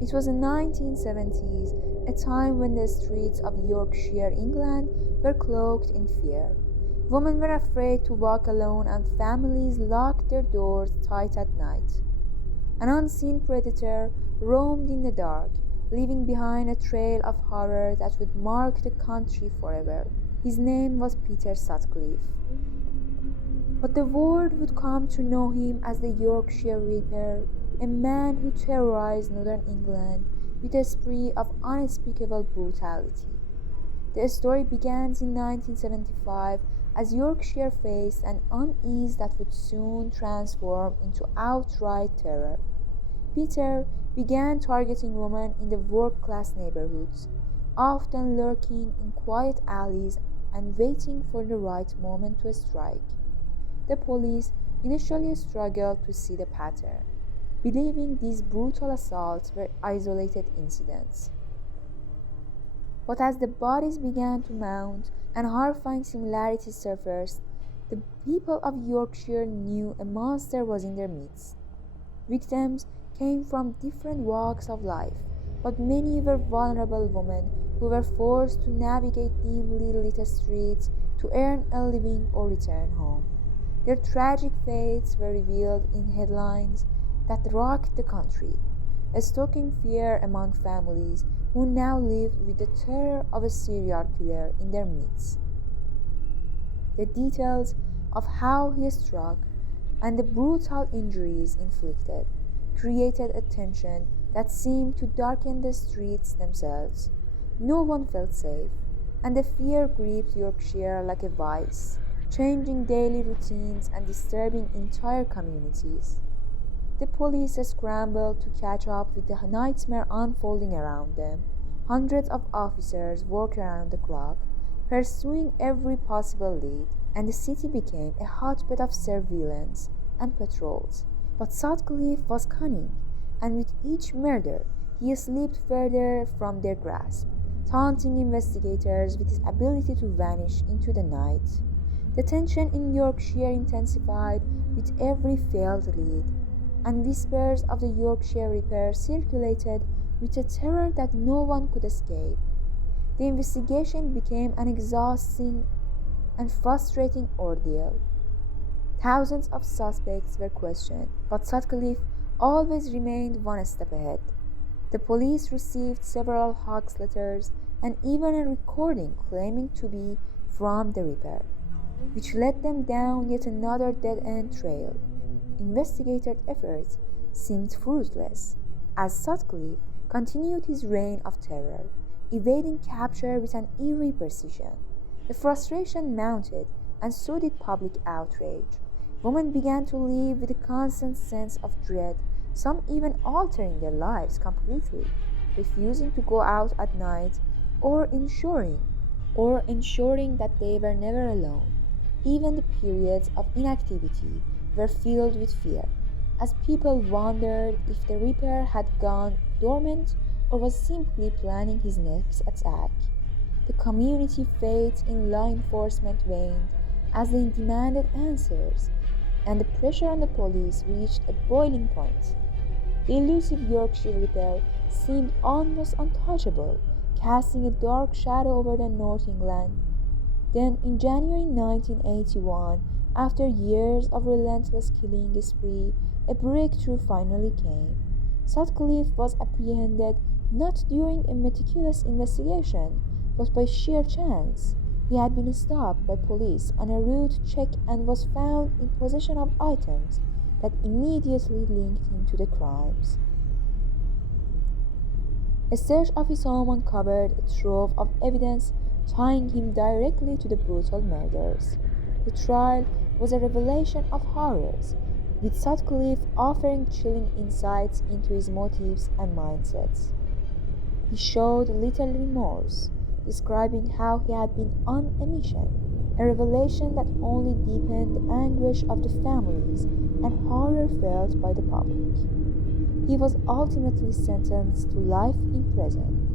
It was the 1970s, a time when the streets of Yorkshire, England, were cloaked in fear. Women were afraid to walk alone, and families locked their doors tight at night. An unseen predator roamed in the dark, leaving behind a trail of horror that would mark the country forever. His name was Peter Sutcliffe, but the world would come to know him as the Yorkshire Ripper, a man who terrorized northern England with a spree of unspeakable brutality. The story begins in 1975 as Yorkshire faced an unease that would soon transform into outright terror. Peter began targeting women in the work class neighborhoods, often lurking in quiet alleys and waiting for the right moment to strike. The police initially struggled to see the pattern, believing these brutal assaults were isolated incidents. But as the bodies began to mount and horrifying similarities surfaced, the people of Yorkshire knew a monster was in their midst. Victims came from different walks of life, but many were vulnerable women who were forced to navigate dimly lit streets to earn a living or return home. Their tragic fates were revealed in headlines that rocked the country, stoking fear among families who now lived with the terror of a serial killer in their midst. The details of how he struck and the brutal injuries inflicted created a tension that seemed to darken the streets themselves. No one felt safe, and the fear gripped Yorkshire like a vice, changing daily routines and disturbing entire communities. The police scrambled to catch up with the nightmare unfolding around them. Hundreds of officers worked around the clock, pursuing every possible lead, and the city became a hotbed of surveillance and patrols. But Sutcliffe was cunning, and with each murder, he slipped further from their grasp, taunting investigators with his ability to vanish into the night. The tension in Yorkshire intensified with every failed lead, and whispers of the Yorkshire Ripper circulated with a terror that no one could escape. The investigation became an exhausting and frustrating ordeal. Thousands of suspects were questioned, but Sutcliffe always remained one step ahead. The police received several hoax letters and even a recording claiming to be from the Ripper, which led them down yet another dead end trail. Investigator efforts seemed fruitless as Sutcliffe continued his reign of terror, evading capture with an eerie precision. The frustration mounted, and so did public outrage. Women began to live with a constant sense of dread, some even altering their lives completely, refusing to go out at night or ensuring that they were never alone. Even the periods of inactivity were filled with fear, as people wondered if the Reaper had gone dormant or was simply planning his next attack. The community faith in law enforcement waned as they demanded answers, and the pressure on the police reached a boiling point. The elusive Yorkshire Ripper seemed almost untouchable, casting a dark shadow over the North England. Then, in January 1981, after years of relentless killing spree, a breakthrough finally came. Sutcliffe was apprehended not during a meticulous investigation, but by sheer chance. He had been stopped by police on a route check and was found in possession of items that immediately linked him to the crimes. A search of his home uncovered a trove of evidence tying him directly to the brutal murders. The trial was a revelation of horrors, with Sutcliffe offering chilling insights into his motives and mindsets. He showed little remorse, describing how he had been on a mission, a revelation that only deepened the anguish of the families and horror felt by the public. He was ultimately sentenced to life in prison.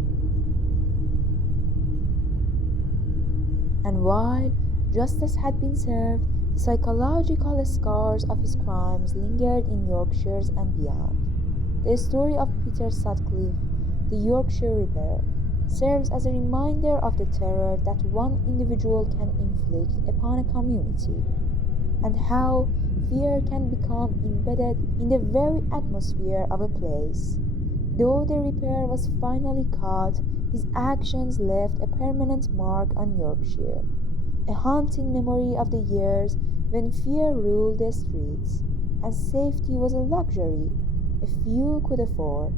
And while justice had been served, the psychological scars of his crimes lingered in Yorkshire and beyond. The story of Peter Sutcliffe, the Yorkshire Ripper, serves as a reminder of the terror that one individual can inflict upon a community, and how fear can become embedded in the very atmosphere of a place. Though the Ripper was finally caught, his actions left a permanent mark on Yorkshire, a haunting memory of the years when fear ruled the streets, and safety was a luxury a few could afford.